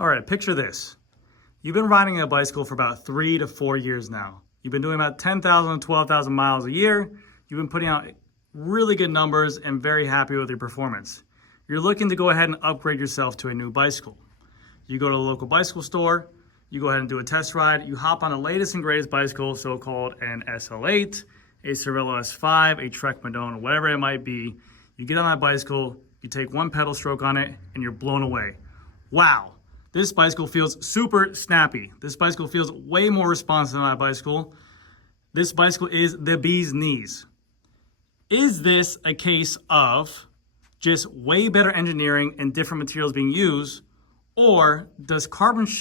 All right, picture this. You've been riding a bicycle for about 3 to 4 years now. You've been doing about 10,000 to 12,000 miles a year. You've been putting out really good numbers and very happy with your performance. You're looking to go ahead and upgrade yourself to a new bicycle. You go to the local bicycle store, you go ahead and do a test ride, you hop on the latest and greatest bicycle, so-called an SL8, a Cervelo S5, a Trek Madone, whatever it might be. You get on that bicycle, you take one pedal stroke on it, and you're blown away. Wow, this bicycle feels super snappy. This bicycle feels way more responsive than that bicycle. This bicycle is the bee's knees. Is this a case of just way better engineering and different materials being used, or does editor,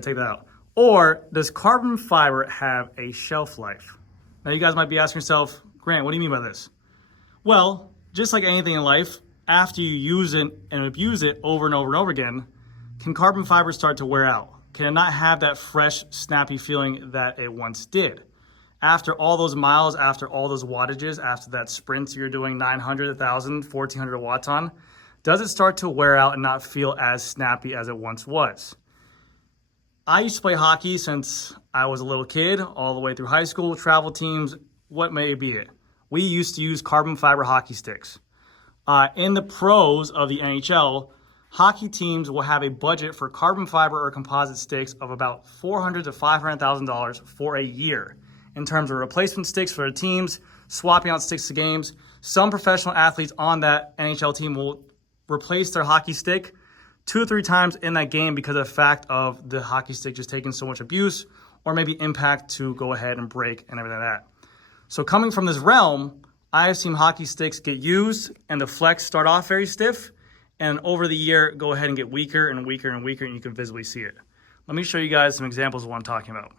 take that out. Or does carbon fiber have a shelf life? Now you guys might be asking yourself, Grant, what do you mean by this? Well, just like anything in life, after you use it and abuse it over and over and over again, can carbon fiber start to wear out? Can it not have that fresh, snappy feeling that it once did? After all those miles, after all those wattages, after that sprint you're doing 900, 1,000, 1,400 watts on, does it start to wear out and not feel as snappy as it once was? I used to play hockey since I was a little kid, all the way through high school, travel teams, what may be it. We used to use carbon fiber hockey sticks. In the pros of the NHL, hockey teams will have a budget for carbon fiber or composite sticks of about $400,000 to $500,000 for a year. In terms of replacement sticks for the teams, swapping out sticks to games. Some professional athletes on that NHL team will replace their hockey stick 2 or 3 times in that game because of the fact of the hockey stick just taking so much abuse or maybe impact to go ahead and break and everything like that. So coming from this realm, I have seen hockey sticks get used and the flex start off very stiff and over the year go ahead and get weaker and weaker and weaker, and you can visibly see it. Let me show you guys some examples of what I'm talking about.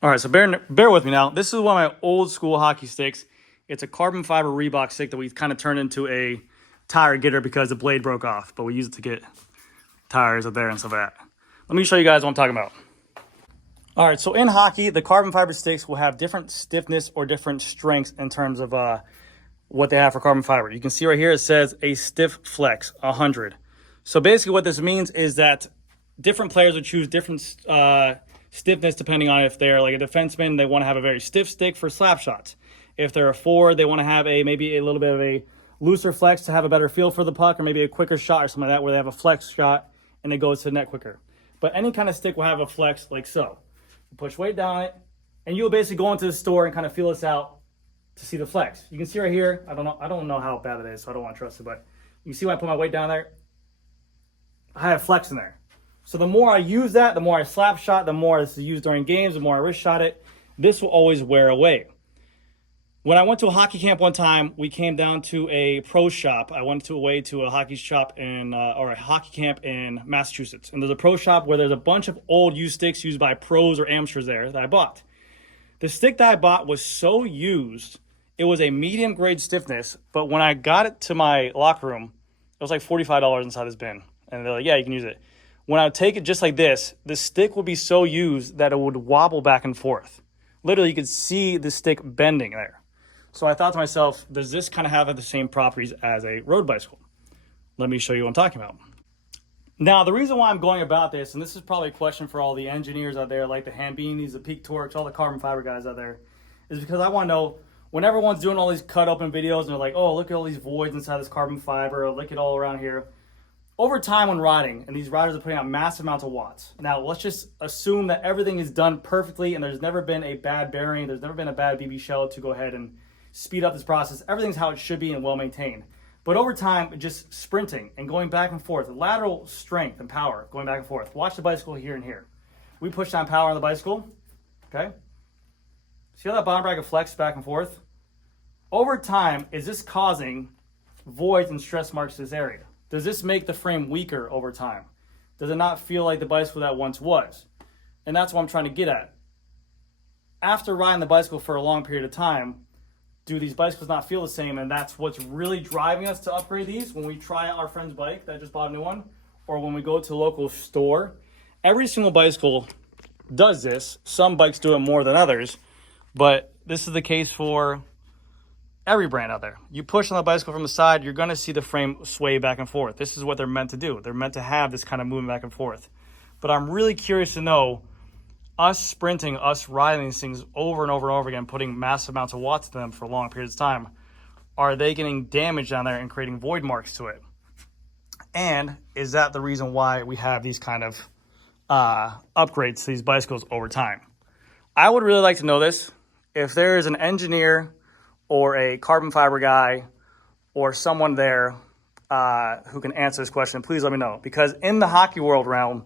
All right, so bear with me now. This is one of my old school hockey sticks. It's a carbon fiber Reebok stick that we kind of turned into a tire getter because the blade broke off, but we use it to get tires up there and stuff like that. Let me show you guys what I'm talking about. All right, so in hockey, the carbon fiber sticks will have different stiffness or different strengths in terms of what they have for carbon fiber. You can see right here, it says a stiff flex, 100. So basically what this means is that different players would choose different stiffness depending on if they're like a defenseman, they want to have a very stiff stick for slap shots. If they're a forward, they want to have maybe a little bit of a looser flex to have a better feel for the puck, or maybe a quicker shot or something like that where they have a flex shot and it goes to the net quicker. But any kind of stick will have a flex like so. You push weight down it, and you'll basically go into the store and kind of feel this out to see the flex. You can see right here, I don't know how bad it is, so I don't want to trust it, but you see when I put my weight down there, I have flex in there. So the more I use that, the more I slap shot, the more this is used during games, the more I wrist shot it, this will always wear away. When I went to a hockey camp one time, we came down to a pro shop. I went away to a hockey shop or a hockey camp in Massachusetts. And there's a pro shop where there's a bunch of old used sticks used by pros or amateurs there that I bought. The stick that I bought was so used, it was a medium grade stiffness, but when I got it to my locker room, it was like $45 inside this bin. And they're like, yeah, you can use it. When I would take it just like this, the stick would be so used that it would wobble back and forth. Literally, you could see the stick bending there. So I thought to myself, does this kind of have the same properties as a road bicycle? Let me show you what I'm talking about. Now, the reason why I'm going about this, and this is probably a question for all the engineers out there, like the Hambinis, the Peak Torques, all the carbon fiber guys out there, is because I want to know, when everyone's doing all these cut open videos and they're like, oh, look at all these voids inside this carbon fiber, or look at all around here. Over time when riding, and these riders are putting out massive amounts of watts. Now, let's just assume that everything is done perfectly and there's never been a bad bearing, there's never been a bad BB shell to go ahead and speed up this process. Everything's how it should be and well maintained. But over time, just sprinting and going back and forth, lateral strength and power going back and forth. Watch the bicycle here and here. We push down power on the bicycle, okay? See how that bottom bracket flex back and forth? Over time, is this causing voids and stress marks in this area? Does this make the frame weaker over time? Does it not feel like the bicycle that once was? And that's what I'm trying to get at. After riding the bicycle for a long period of time, do these bicycles not feel the same? And that's what's really driving us to upgrade these when we try out our friend's bike that just bought a new one, or when we go to a local store. Every single bicycle does this. Some bikes do it more than others, but this is the case for every brand out there. You push on the bicycle from the side, you're going to see the frame sway back and forth. This is what they're meant to do. They're meant to have this kind of movement back and forth. But I'm really curious to know, us sprinting, us riding these things over and over and over again, putting massive amounts of watts to them for long periods of time, are they getting damage down there and creating void marks to it? And is that the reason why we have these kind of upgrades to these bicycles over time? I would really like to know this. If there is an engineer or a carbon fiber guy or someone there who can answer this question, please let me know. Because in the hockey world realm,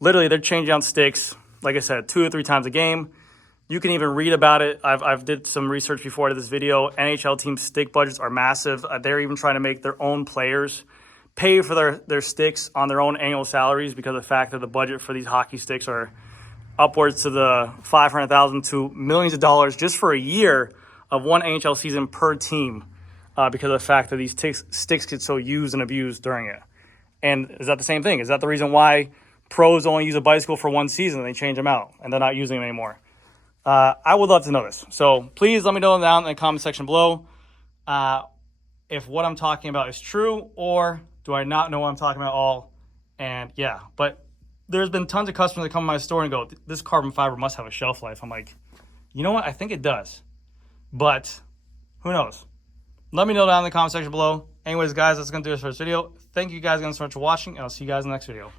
literally they're changing out sticks, like I said, 2 or 3 times a game. You can even read about it. I've did some research before I did this video. NHL team stick budgets are massive. They're even trying to make their own players pay for their sticks on their own annual salaries, because of the fact that the budget for these hockey sticks are upwards to the $500,000 to millions of dollars just for a year of one NHL season per team, because of the fact that these sticks get so used and abused during it. And is that the same thing? Is that the reason why pros only use a bicycle for one season and they change them out and they're not using them anymore? I would love to know this. So please let me know down in the comment section below if what I'm talking about is true, or do I not know what I'm talking about at all? And yeah, but there's been tons of customers that come to my store and go, this carbon fiber must have a shelf life. I'm like, you know what? I think it does. But who knows? Let me know down in the comment section below. Anyways, guys, that's going to do it for this video. Thank you guys again so much for watching, and I'll see you guys in the next video.